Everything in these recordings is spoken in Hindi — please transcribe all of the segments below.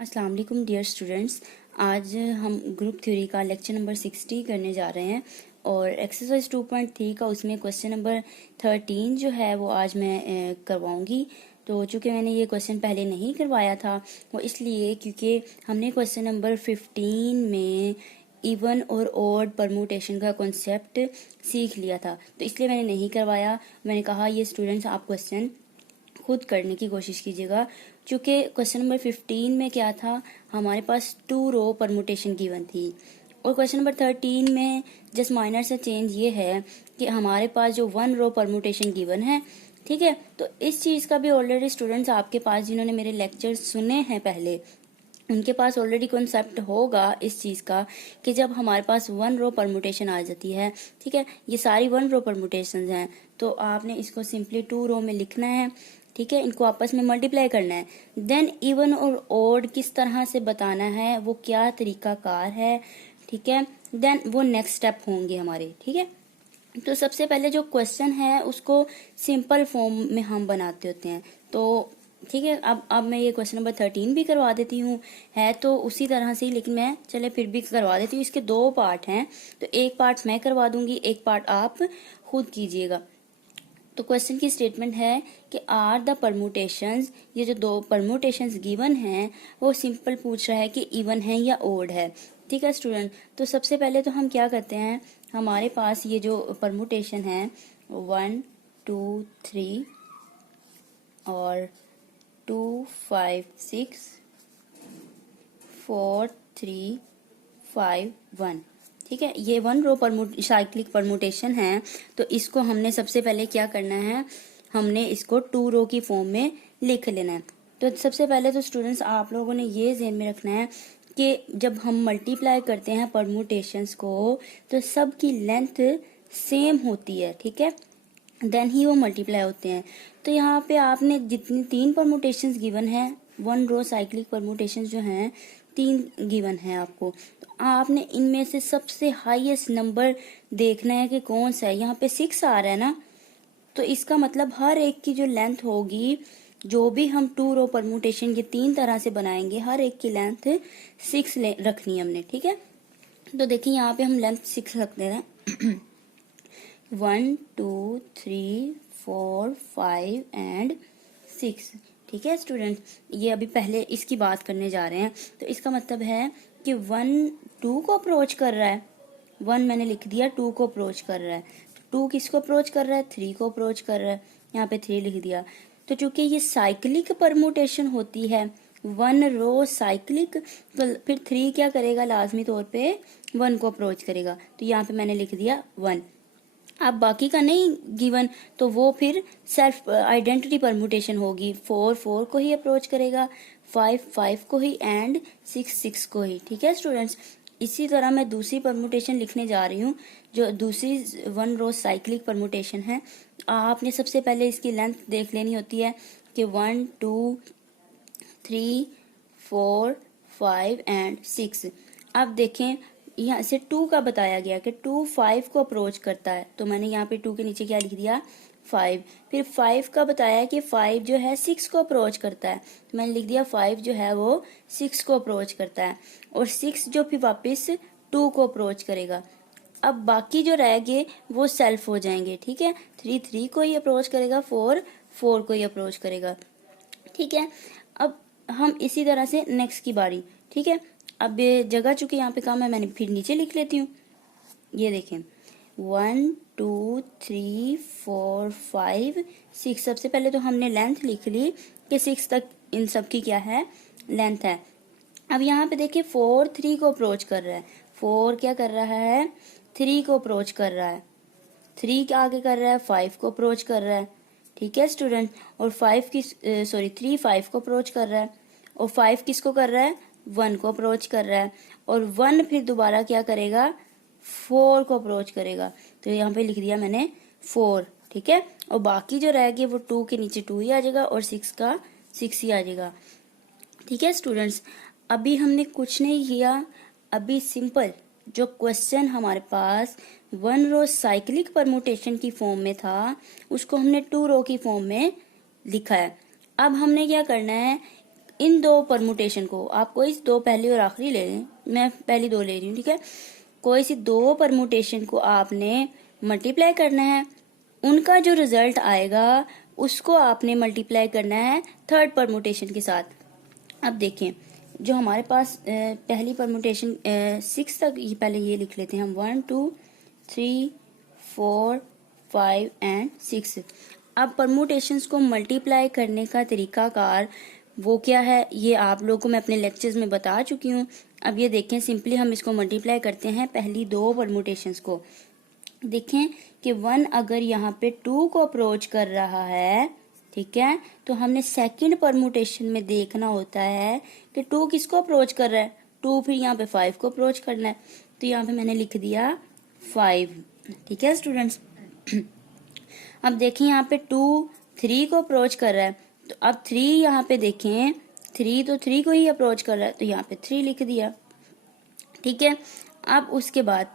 अस्सलाम वालेकुम डियर स्टूडेंट्स। आज हम ग्रुप थ्योरी का लेक्चर नंबर 60 करने जा रहे हैं और एक्सरसाइज 2.3 का उसमें क्वेश्चन नंबर 13 जो है वो आज मैं करवाऊंगी। तो चूँकि मैंने ये क्वेश्चन पहले नहीं करवाया था वो इसलिए क्योंकि हमने क्वेश्चन नंबर 15 में इवन और ऑड परमुटेशन का कॉन्सेप्ट सीख लिया था, तो इसलिए मैंने नहीं करवाया। मैंने कहा ये स्टूडेंट्स आप क्वेश्चन खुद करने की कोशिश कीजिएगा, क्योंकि क्वेश्चन नंबर 15 में क्या था, हमारे पास 2 रो परमुटेशन गिवन थी और क्वेश्चन नंबर 13 में जस्ट माइनर सा चेंज ये है कि हमारे पास जो 1 रो परमुटेशन गिवन है। ठीक है, तो इस चीज़ का भी ऑलरेडी स्टूडेंट्स आपके पास जिन्होंने मेरे लेक्चर सुने हैं पहले, उनके पास ऑलरेडी कॉन्सेप्ट होगा इस चीज़ का कि जब हमारे पास 1 रो परमुटेशन आ जाती है, ठीक है, ये सारी 1 रो परमुटेशन हैं, तो आपने इसको सिंपली 2 रो में लिखना है। ठीक है, इनको आपस में मल्टीप्लाई करना है। देन इवन और ऑड किस तरह से बताना है, वो क्या तरीकाकार है, ठीक है, देन वो नेक्स्ट स्टेप होंगे हमारे। ठीक है, तो सबसे पहले जो क्वेश्चन है उसको सिंपल फॉर्म में हम बनाते होते हैं। तो ठीक है, अब मैं ये क्वेश्चन नंबर 13 भी करवा देती हूँ, है तो उसी तरह से ही, लेकिन मैं चले फिर भी करवा देती हूँ। इसके 2 पार्ट हैं, तो एक पार्ट मैं करवा दूंगी, एक पार्ट आप खुद कीजिएगा। तो क्वेश्चन की स्टेटमेंट है कि आर द परमुटेशंस, ये जो 2 परमुटेशंस गिवन हैं वो सिंपल पूछ रहा है कि इवन है या ओड है। ठीक है स्टूडेंट, तो सबसे पहले तो हम क्या करते हैं, हमारे पास ये जो परमुटेशन है 1 2 3 और 2 5 6 4 3 5 1, ठीक है, ये 1 रो साइक्लिक परमुटेशन है। तो इसको हमने सबसे पहले क्या करना है, हमने इसको 2 रो की फॉर्म में लिख लेना है। तो सबसे पहले तो स्टूडेंट्स आप लोगों ने ये ध्यान में रखना है कि जब हम मल्टीप्लाई करते हैं परमुटेशंस को तो सब की लेंथ सेम होती है। ठीक है, देन ही वो मल्टीप्लाई होते हैं। तो यहाँ पे आपने जितनी 3 परमुटेशंस गिवन है, 1 रो साइक्लिक परमुटेशंस जो हैं 3 गिवन है आपको, तो आपने इनमें से सबसे हाईएस्ट नंबर देखना है कि कौन सा है। यहाँ पे 6 आ रहा है ना, तो इसका मतलब हर एक की जो लेंथ होगी, जो भी हम 2 रो परमुटेशन के 3 तरह से बनाएंगे, हर एक की लेंथ 6 रखनी है हमने। ठीक है, तो देखिए यहाँ पे हम लेंथ 6 रखते हैं 1 2 3 4 5 एंड 6। ठीक है स्टूडेंट, ये अभी पहले इसकी बात करने जा रहे हैं। तो इसका मतलब है कि 1 2 को अप्रोच कर रहा है, 1 मैंने लिख दिया, 2 को अप्रोच कर रहा है, 2 किसको अप्रोच कर रहा है, 3 को अप्रोच कर रहा है, यहाँ पे 3 लिख दिया। तो चूंकि ये साइक्लिक परमुटेशन होती है, 1 रो साइक्लिक, तो फिर 3 क्या करेगा, लाजमी तौर पे 1 को अप्रोच करेगा, तो यहाँ पे मैंने लिख दिया 1। अब बाकी का नहीं गिवन, तो वो फिर सेल्फ आइडेंटिटी परमुटेशन होगी, 4 4 को ही अप्रोच करेगा, 5 5 को ही एंड 6 6 को ही। ठीक है स्टूडेंट्स, इसी तरह मैं दूसरी परमुटेशन लिखने जा रही हूँ, जो दूसरी 1 रो साइक्लिक परमुटेशन है। आपने सबसे पहले इसकी लेंथ देख लेनी होती है कि 1 2 3 4 5 एंड 6। अब देखें यहाँ से 2 का बताया गया कि 2 5 को अप्रोच करता है, तो मैंने यहाँ पे 2 के नीचे क्या लिख दिया 5। फिर 5 का बताया कि 5 जो है 6 को अप्रोच करता है, तो मैंने लिख दिया 5 जो है वो 6 को अप्रोच करता है, और 6 जो फिर वापस 2 को अप्रोच करेगा। अब बाकी जो रह गए वो सेल्फ हो जाएंगे। ठीक है, 3 3 को ही अप्रोच करेगा, 4 4 को ही अप्रोच करेगा। ठीक है, अब हम इसी तरह से नेक्स्ट की बारी। ठीक है, अब जगह चूंकि यहाँ पे कम है, मैंने फिर नीचे लिख लेती हूँ। ये देखें 1 2 3 4 5 6, सबसे पहले तो हमने लेंथ लिख ली कि 6 तक इन सब की क्या है, लेंथ है। अब यहाँ पे देखिए 4 3 को अप्रोच कर रहा है, 4 क्या कर रहा है, 3 को अप्रोच कर रहा है, 3 क्या आगे कर रहा है, 5 को अप्रोच कर रहा है। ठीक है स्टूडेंट, और 3 5 को अप्रोच कर रहा है, और 5 किसको कर रहा है, 1 को अप्रोच कर रहा है, और 1 फिर दोबारा क्या करेगा, 4 को अप्रोच करेगा। तो यहाँ पे लिख दिया मैंने 4। ठीक है, और बाकी जो रह गए वो 2 के नीचे 2 ही आ जाएगा और 6 का 6 ही आ जाएगा। ठीक है स्टूडेंट्स, अभी हमने कुछ नहीं किया, अभी सिंपल जो क्वेश्चन हमारे पास 1 रो साइक्लिक परमुटेशन की फॉर्म में था उसको हमने 2 रो की फॉर्म में लिखा है। अब हमने क्या करना है, इन दो परमुटेशन को, आप कोई दो पहली और आखिरी ले लें, मैं पहली दो ले रही हूँ, ठीक है। कोई सी दो परमुटेशन को आपने मल्टीप्लाई करना है, उनका जो रिजल्ट आएगा उसको आपने मल्टीप्लाई करना है थर्ड परमुटेशन के साथ। अब देखें, जो हमारे पास पहली परमुटेशन 6 तक, ये पहले ये लिख लेते हैं हम, 1 2 3 4 5 एंड 6। अब परमुटेशंस को मल्टीप्लाई करने का तरीकाकार वो क्या है, ये आप लोगों को मैं अपने लेक्चर्स में बता चुकी हूँ। अब ये देखें, सिंपली हम इसको मल्टीप्लाई करते हैं पहली दो परमुटेशंस को। देखें कि 1 अगर यहाँ पे 2 को अप्रोच कर रहा है, ठीक है, तो हमने सेकंड परमुटेशन में देखना होता है कि 2 किसको अप्रोच कर रहा है। 2 फिर यहाँ पे 5 को अप्रोच करना है, तो यहाँ पे मैंने लिख दिया 5, ठीक है स्टूडेंट्स। अब देखें यहाँ पे 2 3 को अप्रोच कर रहा है, तो अब 3 यहाँ पे देखें, 3 तो 3 को ही अप्रोच कर रहा है, तो यहाँ पे 3 लिख दिया, ठीक है। अब उसके बाद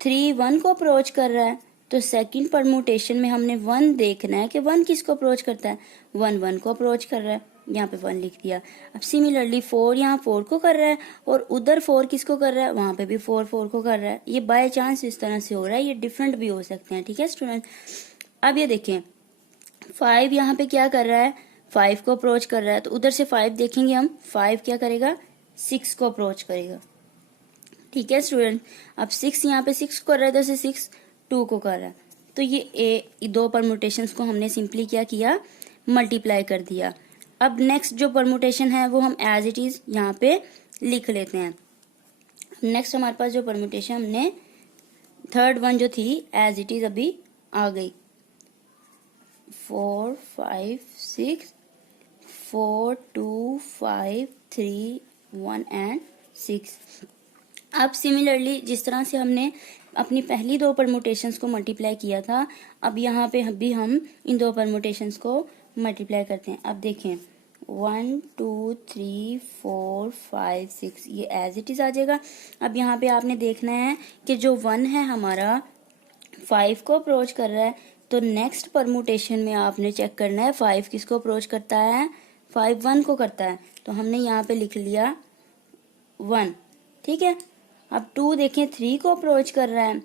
3 1 को अप्रोच कर रहा है, तो सेकंड परमुटेशन में हमने 1 देखना है कि 1 किसको अप्रोच करता है। 1 1 को अप्रोच कर रहा है, यहाँ पे 1 लिख दिया। अब सिमिलरली 4 यहाँ 4 को कर रहा है, और उधर 4 किसको कर रहा है, वहां पे भी 4 4 को कर रहा है। ये बाय चांस इस तरह से हो रहा है, ये डिफरेंट भी हो सकते हैं, ठीक है स्टूडेंट। अब ये देखें, 5 यहाँ पे क्या कर रहा है, 5 को अप्रोच कर रहा है, तो उधर से 5 देखेंगे हम, 5 क्या करेगा, 6 को अप्रोच करेगा, ठीक है स्टूडेंट। अब 6 यहाँ पे 6 कर रहा है, इधर से 6 2 को कर रहा है, तो ये दो परमुटेशंस को हमने सिंपली क्या किया, मल्टीप्लाई कर दिया। अब नेक्स्ट जो परमुटेशन है वो हम एज इट इज यहाँ पे लिख लेते हैं। नेक्स्ट हमारे पास जो परमुटेशन हमने थर्ड वन जो थी एज इट इज अभी आ गई, 4 5 6 4 2 5 3 1 एंड 6। अब सिमिलरली जिस तरह से हमने अपनी पहली दो परमुटेशंस को मल्टीप्लाई किया था, अब यहाँ पे भी हम इन दो परमुटेशंस को मल्टीप्लाई करते हैं। अब देखें 1 2 3 4 5 6, ये एज इट इज आ जाएगा। अब यहाँ पे आपने देखना है कि जो 1 है हमारा 5 को अप्रोच कर रहा है, तो नेक्स्ट परमुटेशन में आपने चेक करना है 5 किसको अप्रोच करता है, 5 1 को करता है, तो हमने यहाँ पे लिख लिया 1, ठीक है। अब 2 देखें 3 को अप्रोच कर रहा है,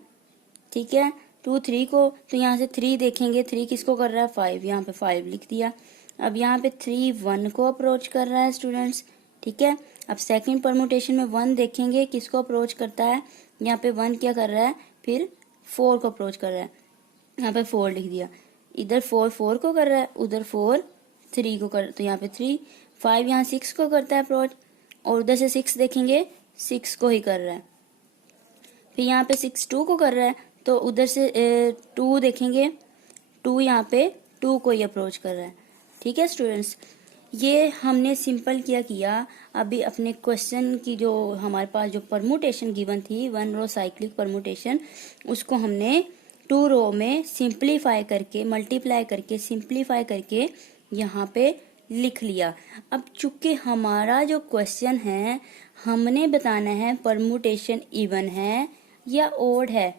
ठीक है, 2 3 को, तो यहाँ से 3 देखेंगे 3 किसको कर रहा है, 5, यहाँ पे 5 लिख दिया। अब यहाँ पे 3 1 को अप्रोच कर रहा है स्टूडेंट्स, ठीक है। अब सेकंड परमुटेशन में 1 देखेंगे किसको अप्रोच करता है, यहाँ पे 1 क्या कर रहा है, फिर 4 को अप्रोच कर रहा है, यहाँ पे 4 लिख दिया। इधर 4 4 को कर रहा है, उधर 4 3 को कर, तो यहाँ पे 3 5 यहाँ 6 को करता है अप्रोच, और उधर से 6 देखेंगे 6 को ही कर रहा है। फिर यहाँ पे 6 2 को कर रहा है, तो उधर से 2 देखेंगे, 2 यहाँ पे 2 को ही अप्रोच कर रहा है, ठीक है स्टूडेंट्स। ये हमने सिंपल किया। अभी अपने क्वेश्चन की जो हमारे पास जो परमुटेशन गिवन थी 1 रो साइक्लिक परमुटेशन, उसको हमने 2 रो में सिंप्लीफाई करके, मल्टीप्लाई करके, सिंप्लीफाई करके यहाँ पे लिख लिया। अब चूंकि हमारा जो क्वेश्चन है हमने बताना है परमुटेशन इवन है या ओड है,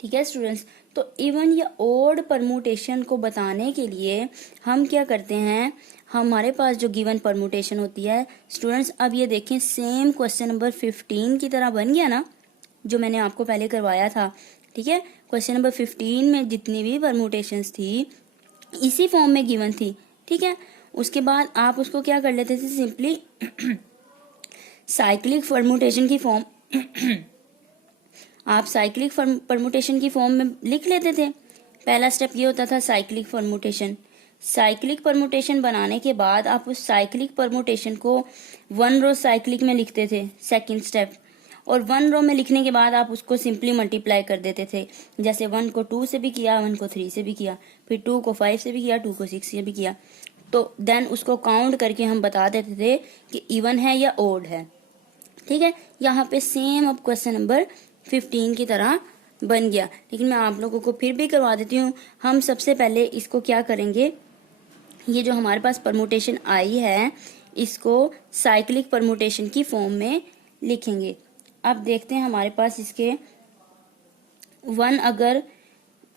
ठीक है स्टूडेंट्स। तो इवन या ओड परमुटेशन को बताने के लिए हम क्या करते हैं, हमारे पास जो गिवन परमुटेशन होती है स्टूडेंट्स, अब ये देखें सेम क्वेश्चन नंबर 15 की तरह बन गया ना, जो मैंने आपको पहले करवाया था, ठीक है। क्वेश्चन नंबर 15 में जितनी भी परमुटेशंस थी इसी फॉर्म में गिवन थी, ठीक है। उसके बाद आप उसको क्या कर लेते थे, सिंपली साइक्लिक परमुटेशन की फॉर्म आप साइक्लिक परमुटेशन की फॉर्म में लिख लेते थे। पहला स्टेप ये होता था साइक्लिक परमुटेशन। साइक्लिक परमुटेशन बनाने के बाद आप उस साइक्लिक परमुटेशन को 1 रो साइक्लिक में लिखते थे, सेकंड स्टेप, और 1 रो में लिखने के बाद आप उसको सिंपली मल्टीप्लाई कर देते थे। जैसे 1 को 2 से भी किया, 1 को 3 से भी किया, फिर 2 को 5 से भी किया, 2 को 6 से भी किया, तो देन उसको काउंट करके हम बता देते थे कि इवन है या ओड है, ठीक है। यहाँ पे सेम अब क्वेश्चन नंबर 15 की तरह बन गया, लेकिन मैं आप लोगों को फिर भी करवा देती हूँ। हम सबसे पहले इसको क्या करेंगे, ये जो हमारे पास परमुटेशन आई है इसको साइक्लिक परमुटेशन की फॉर्म में लिखेंगे। अब देखते हैं हमारे पास इसके 1 अगर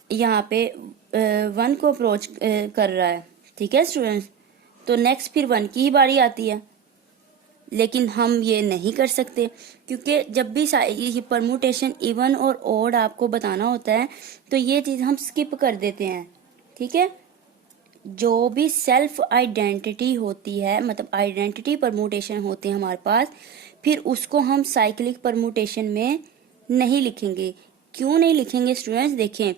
यहाँ पे 1 को अप्रोच कर रहा है, ठीक है स्टूडेंट्स, तो नेक्स्ट फिर 1 की ही बारी आती है, लेकिन हम ये नहीं कर सकते, क्योंकि जब भी ये परमुटेशन इवन और ओड आपको बताना होता है तो ये चीज हम स्किप कर देते हैं। ठीक है, जो भी सेल्फ आइडेंटिटी होती है, मतलब आइडेंटिटी परमुटेशन होते हैं हमारे पास, फिर उसको हम साइक्लिक परमुटेशन में नहीं लिखेंगे। क्यों नहीं लिखेंगे स्टूडेंट्स? देखें,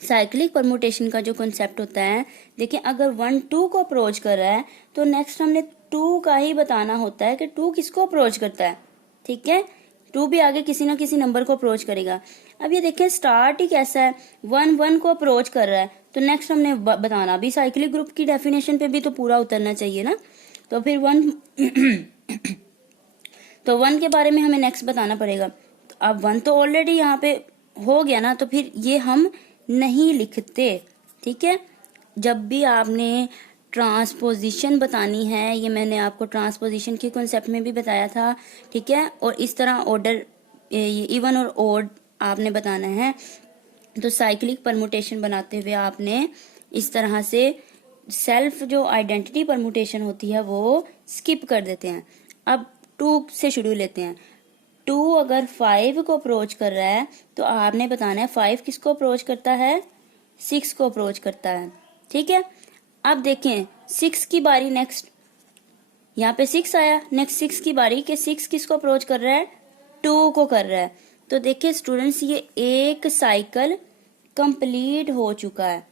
साइक्लिक परमुटेशन का जो कॉन्सेप्ट होता है, देखिए अगर 1 2 को अप्रोच कर रहा है तो नेक्स्ट हमने 2 का ही बताना होता है कि 2 किसको अप्रोच करता है। ठीक है, 2 भी आगे किसी ना किसी नंबर को अप्रोच करेगा। अब ये देखें स्टार्ट ही कैसा है, 1 1 को अप्रोच कर रहा है, तो नेक्स्ट हमने बताना भी साइक्लिक ग्रुप की डेफिनेशन पे भी तो पूरा उतरना चाहिए ना। तो फिर 1 तो 1 के बारे में हमें नेक्स्ट बताना पड़ेगा। तो अब 1 तो ऑलरेडी यहाँ पे हो गया ना, तो फिर ये हम नहीं लिखते। ठीक है, जब भी आपने ट्रांसपोजिशन बतानी है, ये मैंने आपको ट्रांसपोजिशन के कॉन्सेप्ट में भी बताया था। ठीक है, और इस तरह ऑर्डर इवन और ओड आपने बताना है, तो साइक्लिक परमुटेशन बनाते हुए आपने इस तरह से सेल्फ जो आइडेंटिटी परमुटेशन होती है वो स्किप कर देते हैं। अब 2 से शुरू लेते हैं। 2 अगर 5 को अप्रोच कर रहा है तो आपने बताना है 5 किसको अप्रोच करता है, 6 को अप्रोच करता है। ठीक है, अब देखें 6 की बारी, नेक्स्ट यहाँ पे 6 आया, नेक्स्ट 6 की बारी के 6 किसको अप्रोच कर रहा है, 2 को कर रहा है। तो देखिए स्टूडेंट्स, ये एक साइकिल कंप्लीट हो चुका है।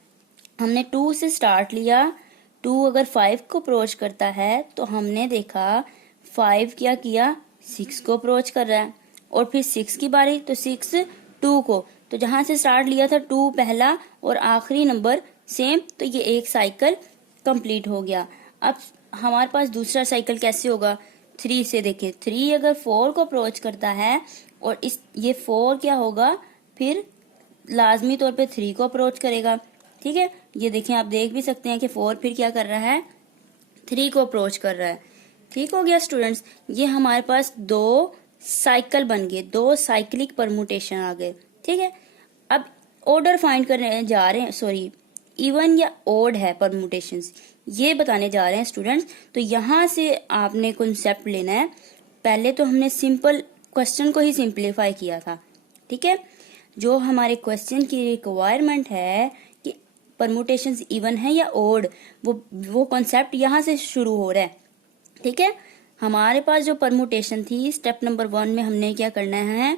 हमने 2 से स्टार्ट लिया, 2 अगर 5 को अप्रोच करता है तो हमने देखा 5 क्या किया, 6 को अप्रोच कर रहा है, और फिर 6 की बारी तो 6 2 को, तो जहां से स्टार्ट लिया था 2 पहला और आखिरी नंबर सेम, तो ये एक साइकिल कंप्लीट हो गया। अब हमारे पास दूसरा साइकिल कैसे होगा, 3 से। देखिए 3 अगर 4 को अप्रोच करता है और ये 4 क्या होगा, फिर लाजमी तौर पे 3 को अप्रोच करेगा। ठीक है, ये देखें, आप देख भी सकते हैं कि 4 फिर क्या कर रहा है, 3 को अप्रोच कर रहा है। ठीक हो गया स्टूडेंट्स, ये हमारे पास 2 साइकिल बन गए, 2 साइक्लिक परमुटेशन आ गए। ठीक है, अब ऑर्डर फाइंड करने जा रहे हैं, सॉरी इवन या ओड है परमुटेशंस, ये बताने जा रहे हैं स्टूडेंट्स। तो यहाँ से आपने कॉन्सेप्ट लेना है। पहले तो हमने सिंपल क्वेश्चन को ही सिंप्लीफाई किया था। ठीक है, जो हमारे क्वेश्चन की रिक्वायरमेंट है कि परमुटेशंस इवन है या ओड, वो कॉन्सेप्ट यहाँ से शुरू हो रहा है। ठीक है, हमारे पास जो परमुटेशन थी स्टेप नंबर 1 में हमने क्या करना है,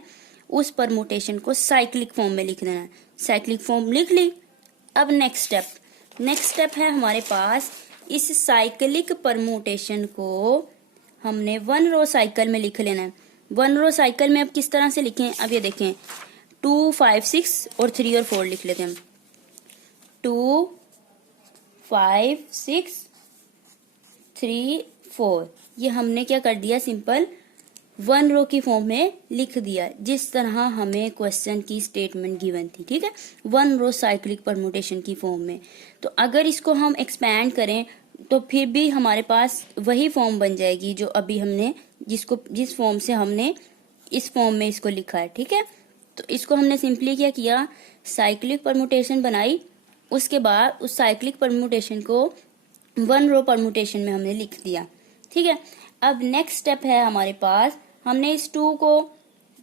उस परमुटेशन को साइक्लिक फॉर्म में लिख देना है। साइक्लिक फॉर्म लिख ली। अब नेक्स्ट स्टेप है हमारे पास, इस साइक्लिक परमुटेशन को हमने 1 रो साइकिल में लिख लेना है। 1 रो साइकिल में अब किस तरह से लिखें, अब ये देखें 2 5 6 और 3 और 4 लिख लेते हैं। 2 5 6 3 4, ये हमने क्या कर दिया, सिंपल 1 रो की फॉर्म में लिख दिया, जिस तरह हमें क्वेश्चन की स्टेटमेंट गिवन थी। ठीक है, 1 रो साइक्लिक परमुटेशन की फॉर्म में। तो अगर इसको हम एक्सपैंड करें तो फिर भी हमारे पास वही फॉर्म बन जाएगी जो अभी हमने जिस फॉर्म से हमने इस फॉर्म में इसको लिखा है। ठीक है, तो इसको हमने सिंपली क्या किया, साइक्लिक परमुटेशन बनाई, उसके बाद उस साइक्लिक परमुटेशन को 1 रो परमुटेशन में हमने लिख दिया। ठीक है, अब नेक्स्ट स्टेप है हमारे पास, हमने इस 2 को,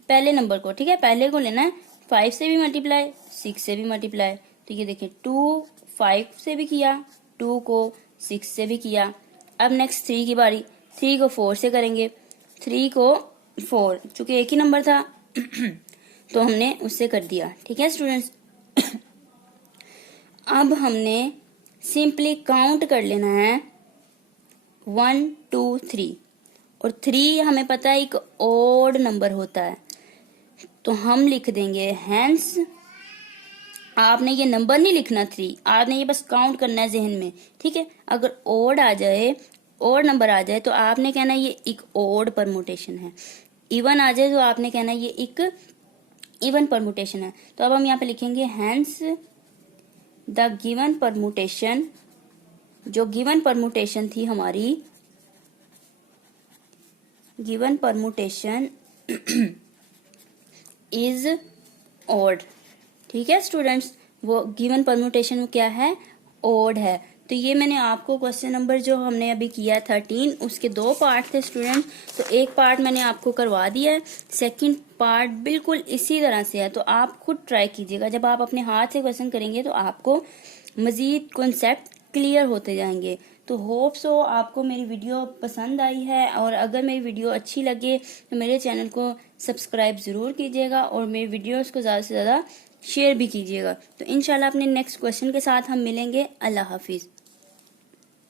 पहले नंबर को, ठीक है पहले को लेना है, 5 से भी मल्टीप्लाई 6 से भी मल्टीप्लाई। तो ये देखिए 2 5 से भी किया, 2 को 6 से भी किया। अब नेक्स्ट 3 की बारी, 3 को 4 से करेंगे, 3 को 4, चूंकि एक ही नंबर था तो हमने उससे कर दिया। ठीक है स्टूडेंट्स, अब हमने सिंपली काउंट कर लेना है 1 2 3, और 3 हमें पता है एक ओड नंबर होता है, तो हम लिख देंगे हैंस, आपने ये नंबर नहीं लिखना 3, आपने ये बस काउंट करना है जहन में। ठीक है, अगर ओड आ जाए, ओड नंबर आ जाए तो आपने कहना ये एक ओड परमुटेशन है, इवन आ जाए तो आपने कहना ये एक इवन परमुटेशन है। तो अब हम यहाँ पे लिखेंगे हैंस द गिवन परमुटेशन, जो गिवन परमुटेशन थी हमारी, गिवन परमुटेशन इज ओड। ठीक है स्टूडेंट्स, वो गिवन परमुटेशन क्या है, ओड है। तो ये मैंने आपको क्वेश्चन नंबर जो हमने अभी किया 13 उसके 2 पार्ट थे स्टूडेंट। तो एक पार्ट मैंने आपको करवा दिया है, सेकंड पार्ट बिल्कुल इसी तरह से है। तो आप खुद ट्राई कीजिएगा, जब आप अपने हाथ से क्वेश्चन करेंगे तो आपको मजीद कॉन्सेप्ट क्लियर होते जाएंगे। तो होप सो आपको मेरी वीडियो पसंद आई है, और अगर मेरी वीडियो अच्छी लगे तो मेरे चैनल को सब्सक्राइब ज़रूर कीजिएगा और मेरी वीडियोस को ज़्यादा से ज़्यादा शेयर भी कीजिएगा। तो इंशाल्लाह अपने नेक्स्ट क्वेश्चन के साथ हम मिलेंगे। अल्लाह हाफिज़।